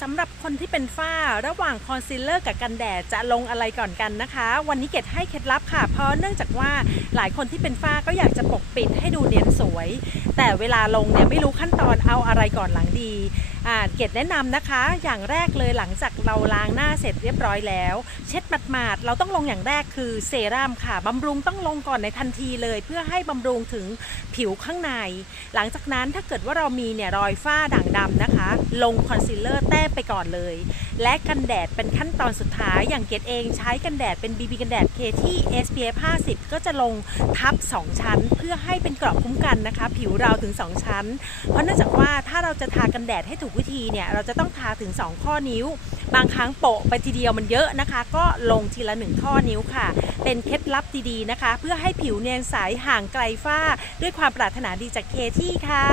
สำหรับคนที่เป็นฝ้าระหว่างคอนซีลเลอร์กับกันแดดจะลงอะไรก่อนกันนะคะ วันนี้เกดให้เคล็ดลับค่ะ เพราะเนื่องจากว่าหลายคนที่เป็นฝ้าก็อยากจะปกปิดให้ดูเนียนสวย แต่เวลาลงเนี่ยไม่รู้ขั้นตอนเอาอะไรก่อนหลังดีอ่าเกดแนะนำนะคะ อย่างแรกเลยหลังจากเราล้างหน้าเสร็จเรียบร้อยแล้ว เช็ดหมาดๆเราต้องลงอย่างแรกคือเซรั่มค่ะบำรุงต้องลงก่อนในทันทีเลย เพื่อให้บำรุงถึงผิวข้างใน หลังจากนั้นถ้าเกิดว่าเรามีเนี่ยรอยฝ้าด่างดำนะคะ ลงคอนซีลเลอร์แต้มไปก่อนเลย และกันแดดเป็นขั้นตอนสุดท้ายอย่างเกดเองใช้กันแดดเป็น BB กันแดด KT SPF 50 ก็จะลงทับ 2 ชั้น เพื่อให้เป็นเกราะคุ้มกันนะคะ ผิวเราถึง 2 ชั้น เพราะเนื่องจากว่าถ้าเราจะทากันแดดให้ถูกวิธีเนี่ยเราจะต้องทาถึง 2 ข้อนิ้ว บางครั้งโปะไปทีเดียวมันเยอะนะคะ ก็ลงทีละ1ข้อนิ้วค่ะ เป็นเคล็ดลับดีๆนะคะ เพื่อให้ผิวเนียนใสห่างไกลฝ้า ด้วยความปรารถนาดีจากเคที่ค่ะ